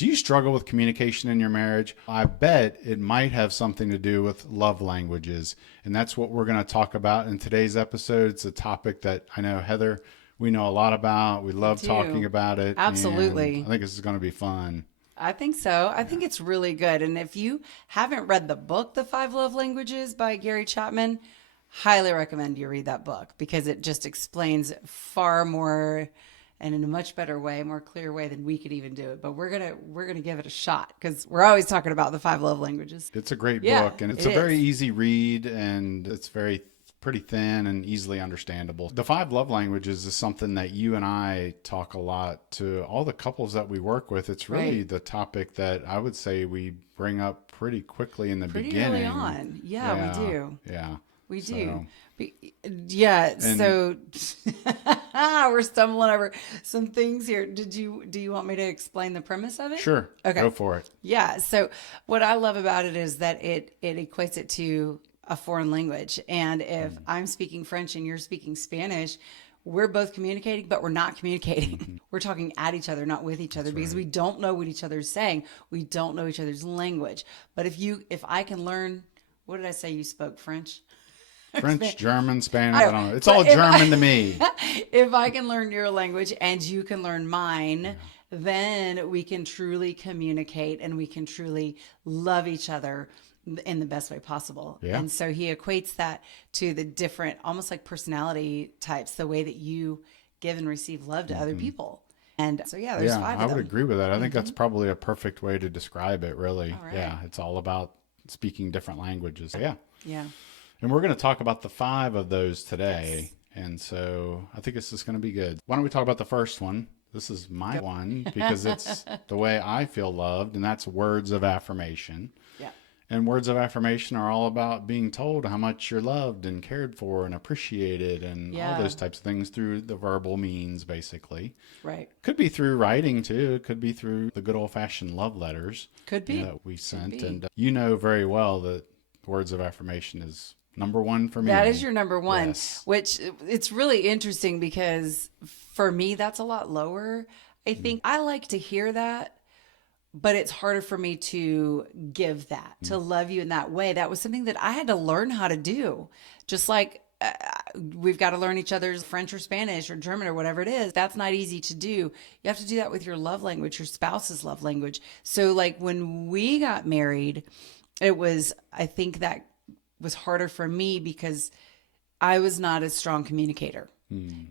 Do you struggle with communication in your marriage? I bet it might have something to do with love languages. And that's what we're going to talk about in today's episode. It's a topic that I know, Heather, we know a lot about. We love talking Do. about it. And I Absolutely. think this is going to be fun. I think so. I think it's really good. And if you haven't read the book, The Five Love Languages by Gary Chapman, highly recommend you read that book because it just explains far more and in a much better way, more clear way than we could even do it. But we're gonna give it a shot because we're always talking about the five love languages. It's a great Yeah, book, and it's it a very is. easy read, and it's very pretty thin and easily understandable. The five love languages is something that you and I talk a lot to all the couples that we work with. It's really Right. the topic that I would say we bring up pretty quickly in the Pretty early beginning. on. Yeah, we Yeah, do. yeah. We do. So, Yeah, and so we're stumbling over some things here. Do you want me to explain the premise of it? sure, Okay. go for it. Yeah. So what I love about it is that it equates it to a foreign language. And if I'm speaking French and you're speaking Spanish, we're both communicating, but we're not communicating. We're talking at each other, not with each other, because we don't know what each other's saying. We don't know each other's language. But if I can learn, what did I say? You spoke French? French, German, Spanish, I I know, don't know. It's but all if German to me. if I can learn your language and you can learn mine, then we can truly communicate and we can truly love each other in the best way possible. Yeah. And so he equates that to the different, almost like personality types, the way that you give and receive love to other people. And so, yeah, there's Yeah, five I of would them. agree with that. I think that's probably a perfect way to describe it, really. All right. Yeah, it's all about speaking different languages. Yeah. Yeah. And we're going to talk about the five of those today. And so I think this is going to be good. Why don't we talk about the first one? This is my one because it's the way I feel loved, and that's words of affirmation. Yeah. And words of affirmation are all about being told how much you're loved and cared for and appreciated and all Yeah. those types of things through the verbal means, basically. Right. Could be through writing too. It could be through the good old fashioned love letters Could be. that we sent. be. And you know very well that words of affirmation is number one for me. That is your number one, Yes. which it's really interesting because for me, that's a lot lower. I think I like to hear that, but it's harder for me to give that, to love you in that way. That was something that I had to learn how to do. Just like we've got to learn each other's French or Spanish or German or whatever it is. That's not easy to do. You have to do that with your love language, your spouse's love language. So, like when we got married, it was, I think that was harder for me because I was not a strong communicator.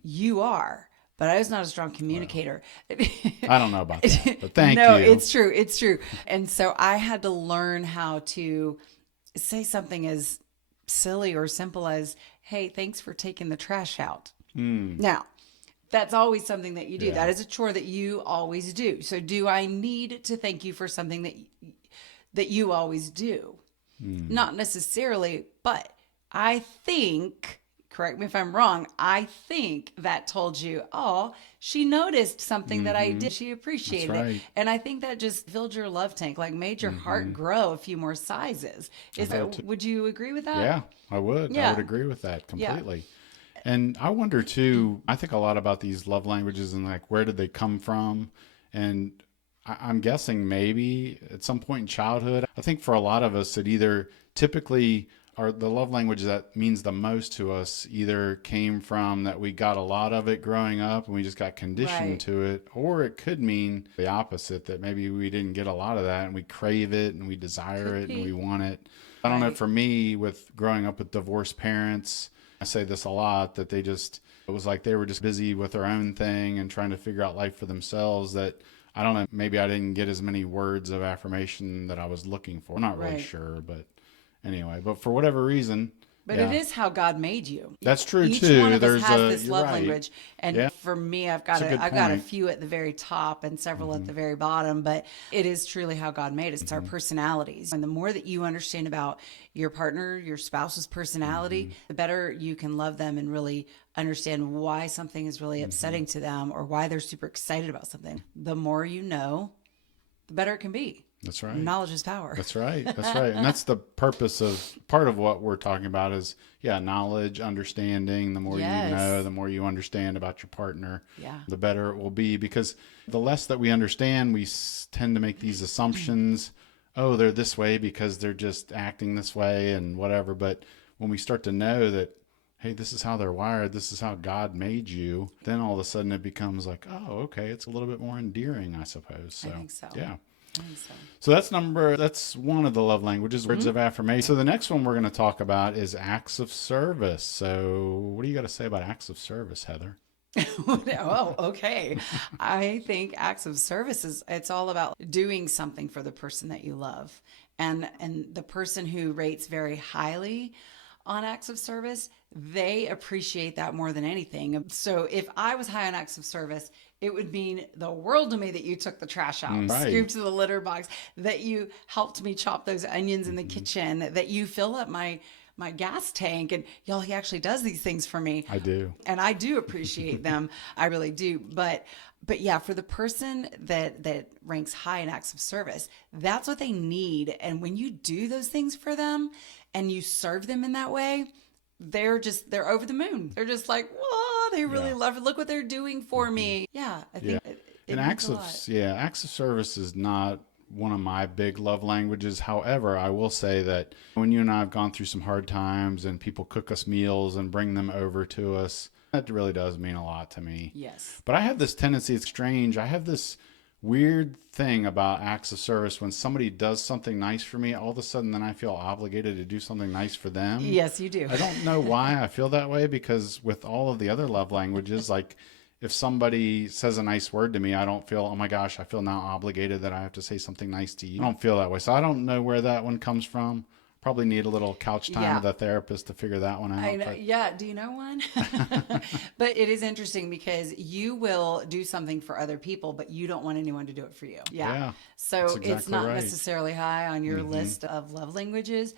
You are, but I was not a strong communicator. I don't know about that, but thank No, you. it's true. It's true. And so I had to learn how to say something as silly or simple as, hey, thanks for taking the trash out. Now, that's always something that you do. Yeah. That is a chore that you always do. So do I need to thank you for something that you always do? Not necessarily, but I think, correct me if I'm wrong, I think that told you, oh, she noticed something that I did. She appreciated That's it. right. And I think that just filled your love tank, like made your heart grow a few more sizes. Would you agree with that? Yeah, I would. I Yeah. would agree with that completely. And I wonder too, I think a lot about these love languages and like where did they come from? And I'm guessing maybe at some point in childhood. I think for a lot of us, it either typically are the love language that means the most to us either came from that we got a lot of it growing up and we just got conditioned Right. to it, or it could mean the opposite, that maybe we didn't get a lot of that and we crave it and we desire it and we want it. I don't know, Right. for me, with growing up with divorced parents, I say this a lot, that it was like they were just busy with their own thing and trying to figure out life for themselves, that I don't know, maybe I didn't get as many words of affirmation that I was looking for. I'm not really Right. sure, but anyway, but for whatever reason, But yeah, it is how God made you. that's true Each too. one of There's us has a, this you're love right. language, and Yeah. for me, I've That's a good got a point. few at the very top and several at the very bottom. But it is truly how God made us. It's our personalities, and the more that you understand about your partner, your spouse's personality, the better you can love them and really understand why something is really upsetting to them or why they're super excited about something. The more you know, the better it can be. That's right. Knowledge is power. That's right. That's right. And that's the purpose of part of what we're talking about is, knowledge, understanding. The more you know, Yes. the more you understand about your partner, Yeah. the better it will be. Because the less that we understand, we tend to make these assumptions. Oh, they're this way because they're just acting this way and whatever. But when we start to know that, hey, this is how they're wired, this is how God made you, then all of a sudden it becomes like, oh, okay, it's a little bit more endearing, I suppose. So, I think so. yeah. I think so. So that's one of the love languages, words of affirmation. So the next one we're going to talk about is acts of service. So what do you got to say about acts of service, Heather? Oh, okay. I think acts of service it's all about doing something for the person that you love. And the person who rates very highly on acts of service, they appreciate that more than anything. So if I was high on acts of service, it would mean the world to me that you took the trash out, Right. scooped the litter box, that you helped me chop those onions in the kitchen, that you fill up my gas tank. And y'all, he actually does these things for me. I do. And I do appreciate them. I really do. But yeah, for the person that ranks high in acts of service, that's what they need. And when you do those things for them and you serve them in that way, they're over the moon. They're just like, whoa, they really love it. Look what they're doing for me. Yeah, I think it And means acts a of lot. acts of service is not one of my big love languages. However, I will say that when you and I have gone through some hard times and people cook us meals and bring them over to us, that really does mean a lot to me. Yes. But I have this tendency, it's strange. I have this weird thing about acts of service. When somebody does something nice for me, all of a sudden then I feel obligated to do something nice for them. Yes, you do. I don't know why I feel that way, because with all of the other love languages, like if somebody says a nice word to me, I don't feel, oh my gosh, I feel now obligated that I have to say something nice to you. I don't feel that way. So I don't know where that one comes from. Probably need a little couch time with a therapist to figure that one out. I know. Yeah. Do you know one? But it is interesting because you will do something for other people, but you don't want anyone to do it for you. Yeah, So that's it's exactly not right. necessarily high on your list of love languages,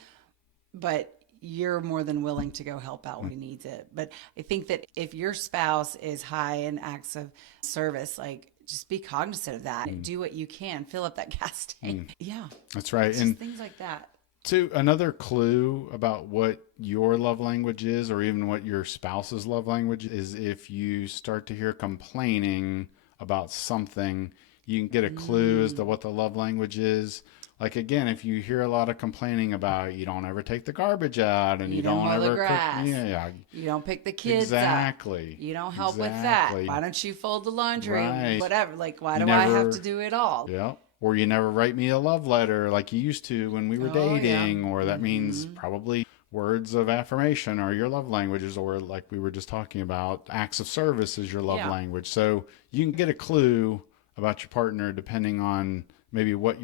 but you're more than willing to go help out when he needs it. But I think that if your spouse is high in acts of service, like just be cognizant of that. Do what you can. Fill up that gas tank. Yeah. That's right. It's And just things like that. to another clue about what your love language is, or even what your spouse's love language is, if you start to hear complaining about something, you can get a clue as to what the love language is. Like, again, if you hear a lot of complaining about you don't ever take the garbage out and you don't mow the ever grass. cook, yeah, You don't pick the kids exactly. up. You don't help with Exactly. that. Why don't you fold the laundry? Right. Whatever. Like, why You do I have never- to do it all? Yeah. Or you never write me a love letter like you used to when we were Oh, yeah. dating, or that means probably words of affirmation are your love languages, or like we were just talking about, acts of service is your love Yeah. language. So you can get a clue about your partner depending on maybe what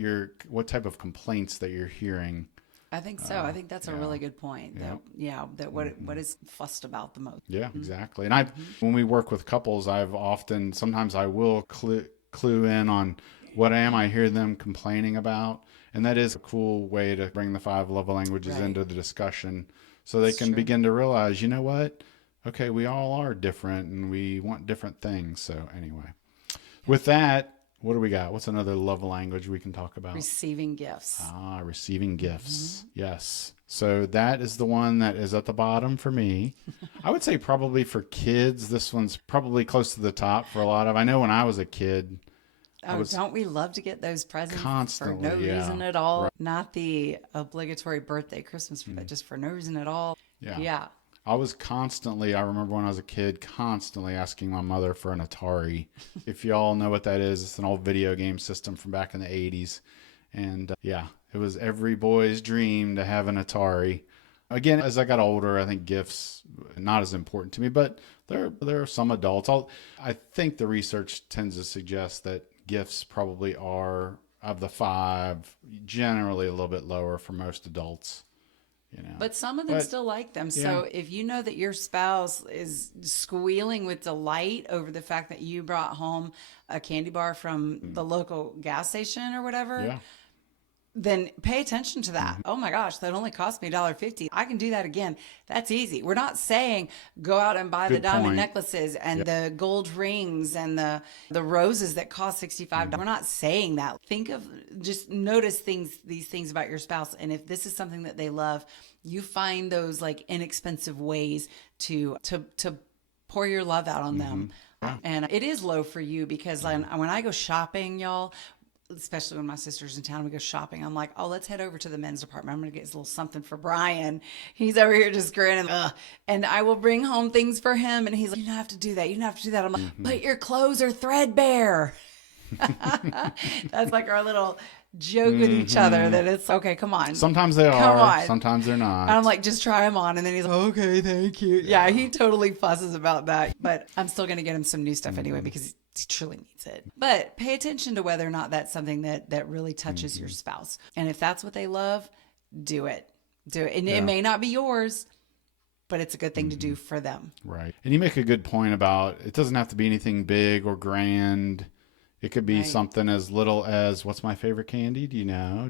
type of complaints that you're hearing. I think so. I think that's a really good point. Yeah. That what is fussed about the most. Yeah, exactly. And when we work with couples, sometimes I will clue in on what I hear them complaining about. And that is a cool way to bring the 5 love languages Right. into the discussion, so they can begin to realize, you know what? Okay, we all are different and we want different things. So anyway, with that, what do we got? What's another love language we can talk about? Receiving gifts. Receiving gifts. Yes. So that is the one that is at the bottom for me. I would say probably for kids, this one's probably close to the top for a lot of. I know when I was a kid, Don't we love to get those presents constantly, for no yeah. reason at all? Not the obligatory birthday, Christmas, but just for no reason at all. Yeah. I remember when I was a kid, constantly asking my mother for an Atari. If y'all know what that is, it's an old video game system from back in the 80s. And it was every boy's dream to have an Atari. Again, as I got older, I think gifts not as important to me, but there are some adults. I think the research tends to suggest that gifts probably are, of the 5, generally a little bit lower for most adults. But some of them still like them. So if you know that your spouse is squealing with delight over the fact that you brought home a candy bar from the local gas station or whatever, then pay attention to that. Oh my gosh, that only cost me $1.50. I can do that again. That's easy. We're not saying go out and buy the Good diamond point. necklaces and the gold rings and the roses that cost $65. We're not saying that. Think of, just notice these things about your spouse. And if this is something that they love, you find those like inexpensive ways to pour your love out on them. And it is low for you because when I go shopping, y'all, especially when my sister's in town, we go shopping. I'm like, oh, let's head over to the men's department. I'm going to get a little something for Brian. He's over here just grinning. Ugh. And I will bring home things for him. And he's like, you don't have to do that. You don't have to do that. I'm like, but your clothes are threadbare. That's like our little joke with each other that it's okay, come on. Sometimes they are, sometimes they're not. And I'm like, just try them on. And then he's like, okay, thank you. Yeah, he totally fusses about that. But I'm still going to get him some new stuff anyway because he truly needs it. But pay attention to whether or not that's something that really touches your spouse. And if that's what they love, do it. Do it. And it may not be yours, but it's a good thing to do for them. Right. And you make a good point about it doesn't have to be anything big or grand. It could be something as little as, what's my favorite candy? Do you know?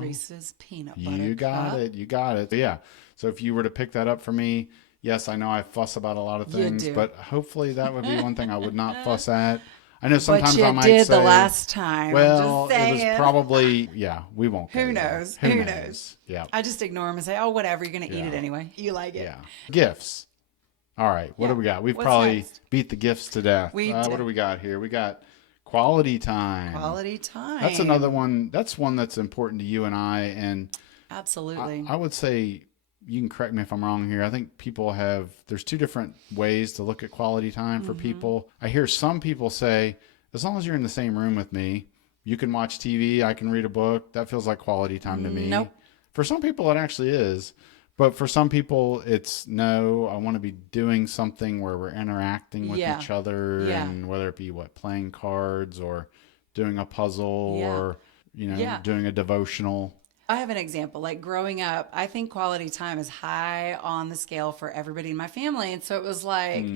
Reese's peanut butter You got cup. it. You got it. Yeah. So if you were to pick that up for me, yes, I know I fuss about a lot of things, but hopefully that would be one thing I would not fuss at. I know sometimes but you I might did say, the last time. well, I'm just saying. it was probably, we won't go Who there. knows? Who knows? Yeah. I just ignore them and say, oh, whatever. You're going to eat it anyway. You like it. Yeah. Gifts. All right. What do we got? We've What's probably next? beat the gifts to death. We What did. do we got here? We got quality time. Quality time. That's another one. That's one that's important to you and I. And Absolutely. I would say, you can correct me if I'm wrong here. I think there's two different ways to look at quality time for people. I hear some people say, as long as you're in the same room with me, you can watch TV, I can read a book. That feels like quality time to me. Nope. For some people, it actually is. But for some people, it's no, I want to be doing something where we're interacting with each other. Yeah. And whether it be playing cards or doing a puzzle or, doing a devotional. I have an example. Like growing up, I think quality time is high on the scale for everybody in my family. And so it was like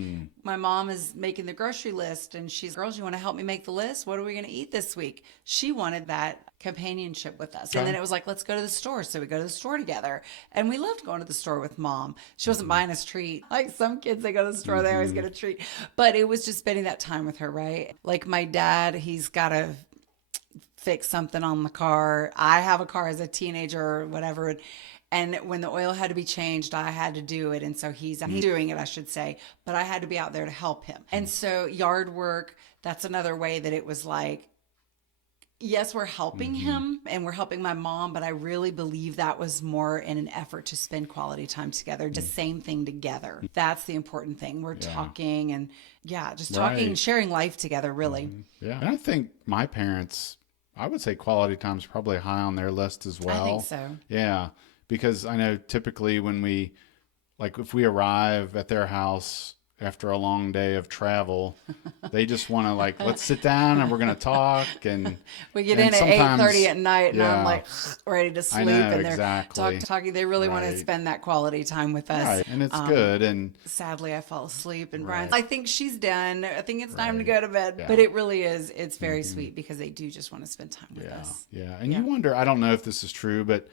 my mom is making the grocery list and she's, girls, you want to help me make the list? What are we going to eat this week? She wanted that companionship with us. And then it was like, let's go to the store. So we go to the store together. And we loved going to the store with mom. She wasn't buying us treat. Like some kids, they go to the store, they always get a treat. But it was just spending that time with her, right? Like my dad, he's got to fix something on the car. I have a car as a teenager or whatever. And when the oil had to be changed, I had to do it. And so he's doing it, I should say, but I had to be out there to help him. And so yard work, that's another way that it was like, yes, we're helping him and we're helping my mom, but I really believe that was more in an effort to spend quality time together, the same thing together. That's the important thing. We're talking and just talking and sharing life together, really. Yeah. And I think my parents, I would say quality time is probably high on their list as well. I think so. Yeah. Because I know typically when if we arrive at their house after a long day of travel, they just want to let's sit down and we're going to talk. And we get in at 8:30 at night and I'm like ready to sleep. I know, and they're exactly. talking. They really want to spend that quality time with us. Right. And it's good. And sadly I fall asleep and Brian's, I think she's done. I think it's time to go to bed. Yeah. But it really is. It's very sweet because they do just want to spend time with us. Yeah. And you wonder, I don't know if this is true, but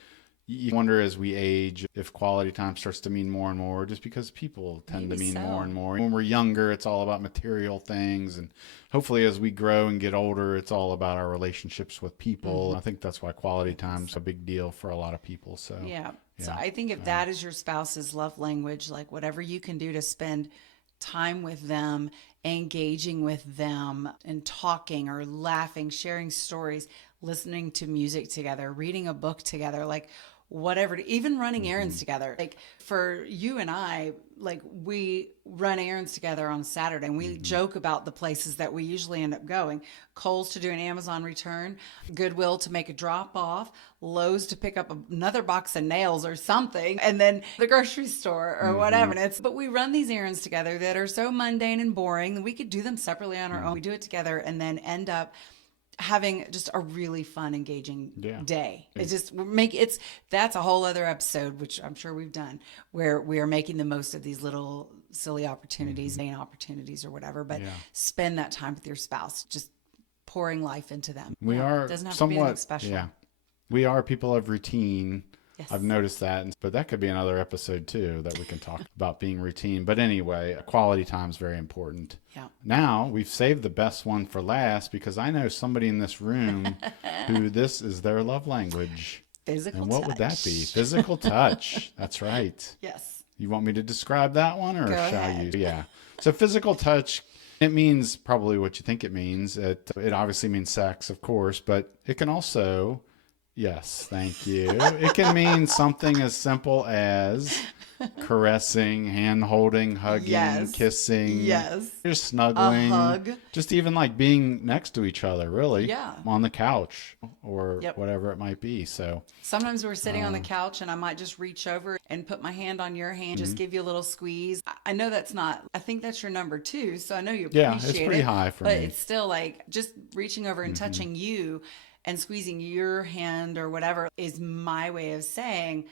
you wonder as we age if quality time starts to mean more and more, just because people tend to mean more and more. When we're younger, it's all about material things. And hopefully as we grow and get older, it's all about our relationships with people. I think that's why quality time's a big deal for a lot of people. So So I think if that is your spouse's love language, like whatever you can do to spend time with them, engaging with them and talking or laughing, sharing stories, listening to music together, reading a book together, like whatever, even running errands together. Like for you and I, like we run errands together on Saturday and we joke about the places that we usually end up going. Kohl's to do an Amazon return, Goodwill to make a drop off, Lowe's to pick up another box of nails or something, and then the grocery store or whatever. And but we run these errands together that are so mundane and boring that we could do them separately on our own. We do it together and then end up having just a really fun, engaging day. It's just that's a whole other episode, which I'm sure we've done, where we are making the most of these little silly opportunities, main opportunities or whatever, but spend that time with your spouse, just pouring life into them. we are doesn't have somewhat, to be anything special. We are people of routine. Yes. I've noticed that, but that could be another episode too that we can talk about being routine. But anyway, quality time is very important. Yeah. Now we've saved the best one for last because I know somebody in this room who this is their love language. Physical And what touch. would that be? Physical touch. That's right. Yes. You want me to describe that one or Go shall ahead. you? Yeah. So physical touch, it means probably what you think it means. It obviously means sex, of course, but it can also, yes, thank you. It can mean something as simple as caressing, hand holding, hugging, Yes. kissing, Yes. just A snuggling, hug. just even like being next to each other, really. Yeah. On the couch or Yep. whatever it might be. So, Sometimes we're sitting on the couch and I might just reach over and put my hand on your hand, just give you a little squeeze. I know that's not, I think that's your number 2. So I know you appreciate yeah, it's pretty it, high for but me. it's still like just reaching over and touching you and squeezing your hand or whatever is my way of saying,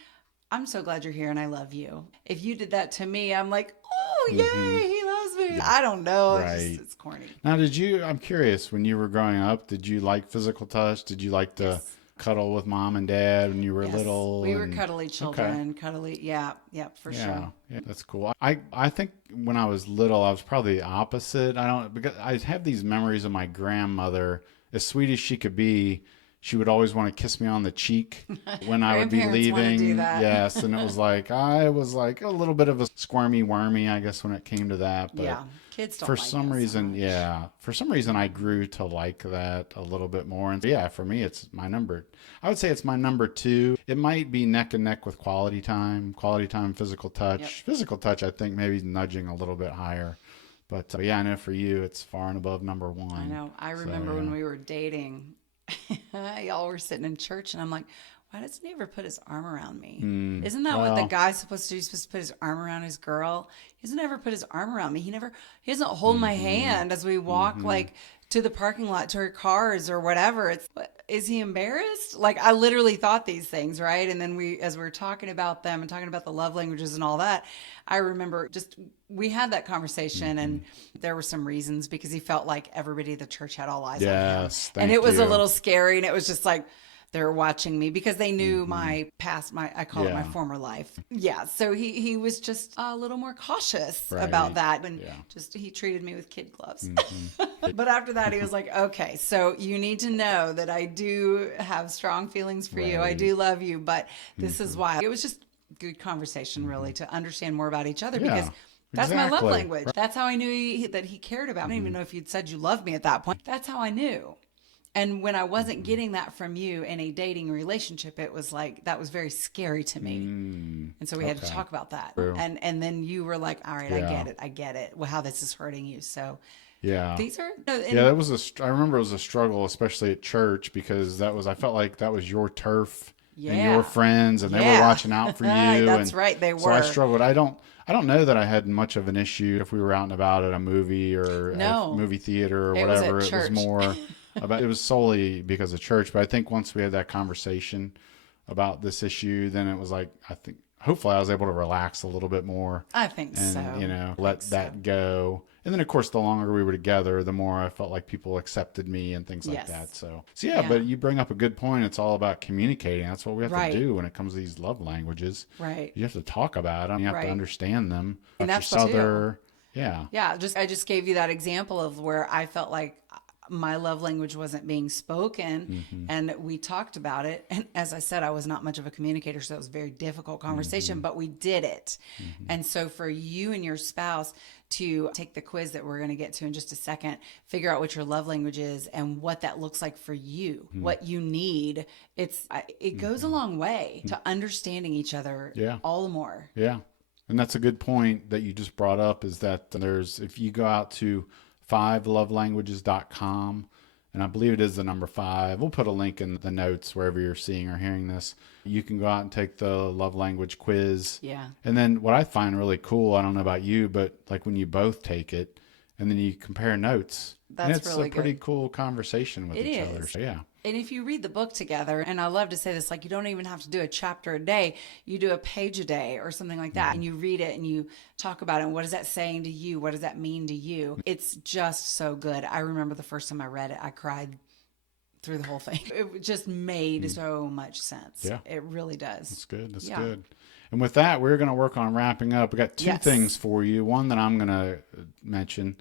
I'm so glad you're here and I love you. If you did that to me, I'm like, oh, yay, he loves me. I don't know. Right. It's corny. Now, I'm curious, when you were growing up, did you like physical touch? Did you like to Yes. cuddle with mom and dad when you were Yes. little? We were and- cuddly children, cuddly. Yeah, for Yeah, sure. yeah, that's cool. I think when I was little, I was probably the opposite. Because I have these memories of my grandmother, as sweet as she could be. She would always want to kiss me on the cheek when I would be Grandparents wanna do leaving. that. Yes, and I was like a little bit of a squirmy wormy, I guess, when it came to that. But Yeah, kids don't for like some that so reason, much. for some reason, I grew to like that a little bit more. And yeah, for me, it's my number. I would say it's my number 2. It might be neck and neck with quality time, physical touch. Yep. Physical touch, I think maybe nudging a little bit higher. But yeah, I know for you, it's far and above number 1. I know. I remember when we were dating, y'all were sitting in church, and I'm like, why doesn't he ever put his arm around me? Isn't that what the well- guy's supposed to do? He's supposed to put his arm around his girl. He doesn't ever put his arm around me. He doesn't hold my hand as we walk like to the parking lot to our cars or whatever. Is he embarrassed? Like, I literally thought these things, right? And then as we were talking about them and talking about the love languages and all that, I remember we had that conversation and there were some reasons because he felt like everybody at the church had all eyes on him. Yes, And thank it was a you. little scary, and it was just like, they were watching me because they knew my past, I call it my Yeah. former life. Yeah. So he was just a little more cautious Right. about that. And Yeah. he treated me with kid gloves. But after that, he was like, okay, so you need to know that I do have strong feelings for you. I Right. do love you, but this is why. It was just good conversation, really, to understand more about each other Yeah, because that's my love exactly. language. That's how I knew that he cared about me. I don't even know if you'd said you loved me at that point. That's how I knew. And when I wasn't getting that from you in a dating relationship, it was like, that was very scary to me. And so we had to okay. talk about that. True. And then you were like, all right, Yeah. I get it. Well, how this is hurting you. So Yeah. these are, Yeah, that was I remember it was a struggle, especially at church, because I felt like that was your turf and Yeah. your friends, and they were Yeah. watching out for you. That's and right, they So I were. struggled. I don't know that I had much of an issue if we were out and about at a movie or No. a movie theater or It was whatever. at It was church. more about, it was solely because of church. But I think once we had that conversation about this issue, then it was like, hopefully I was able to relax a little bit more. I think And, so. let that go. And then, of course, the longer we were together, the more I felt like people accepted me and things like Yes. that. So yeah, Yeah. but you bring up a good point. It's all about communicating. That's what we have Right. to do when it comes to these love languages. Right. You have to talk about them. You have Right. to understand them. And About that's your what too. other, yeah. Yeah, I just gave you that example of where I felt like my love language wasn't being spoken, and we talked about it. And as I said, I was not much of a communicator, so it was a very difficult conversation, but we did it. And so for you and your spouse to take the quiz that we're going to get to in just a second, figure out what your love language is and what that looks like for you, what you need. It goes a long way to understanding each other Yeah. all the more. Yeah. And that's a good point that you just brought up, is that if you go out to 5lovelanguages.com, and I believe it is the number 5. We'll put a link in the notes wherever you're seeing or hearing this. You can go out and take the love language quiz. Yeah. And then what I find really cool, I don't know about you, but like when you both take it and then you compare notes. And That's it's really a pretty good. cool conversation with It each other. is. So yeah. And if you read the book together, and I love to say this, like you don't even have to do a chapter a day. You do a page a day or something like that. And you read it and you talk about it. And what is that saying to you? What does that mean to you? It's just so good. I remember the first time I read it, I cried through the whole thing. It just made so much sense. Yeah. It really does. That's good. That's Yeah. good. And with that, we're going to work on wrapping up. We got two Yes. things for you. One that I'm going to mention.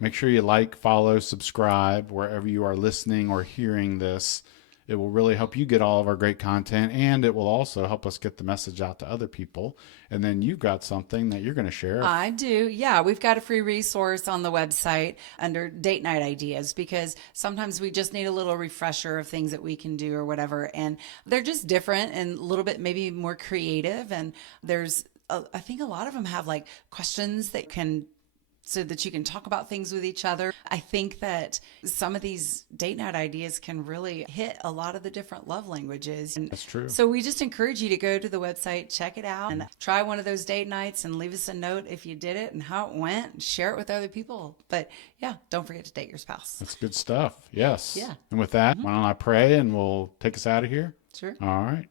Make sure you like, follow, subscribe wherever you are listening or hearing this. It will really help you get all of our great content, and it will also help us get the message out to other people. And then you've got something that you're going to share. I do. Yeah. We've got a free resource on the website under date night ideas, because sometimes we just need a little refresher of things that we can do or whatever. And they're just different and a little bit maybe more creative. And I think a lot of them have like questions that can, so that you can talk about things with each other. I think that some of these date night ideas can really hit a lot of the different love languages. And That's true. so we just encourage you to go to the website, check it out, and try one of those date nights and leave us a note if you did it and how it went, and share it with other people. But yeah, don't forget to date your spouse. That's good stuff. Yes. Yeah. And with that, why don't I pray and we'll take us out of here? Sure. All right.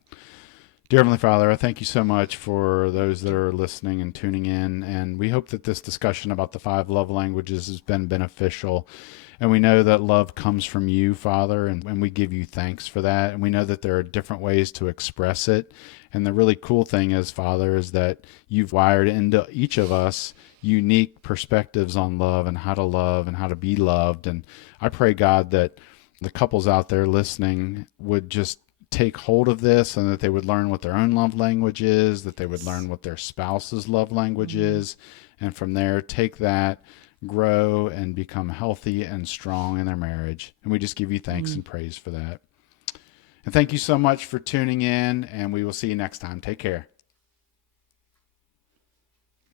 Dear Heavenly Father, I thank you so much for those that are listening and tuning in. And we hope that this discussion about the 5 love languages has been beneficial. And we know that love comes from you, Father, and we give you thanks for that. And we know that there are different ways to express it. And the really cool thing is, Father, is that you've wired into each of us unique perspectives on love and how to be loved. And I pray, God, that the couples out there listening would just take hold of this, and that they would learn what their own love language is, that they would learn what their spouse's love language is, and from there take that, grow, and become healthy and strong in their marriage. And we just give you thanks and praise for that. And thank you so much for tuning in, and we will see you next time. Take care.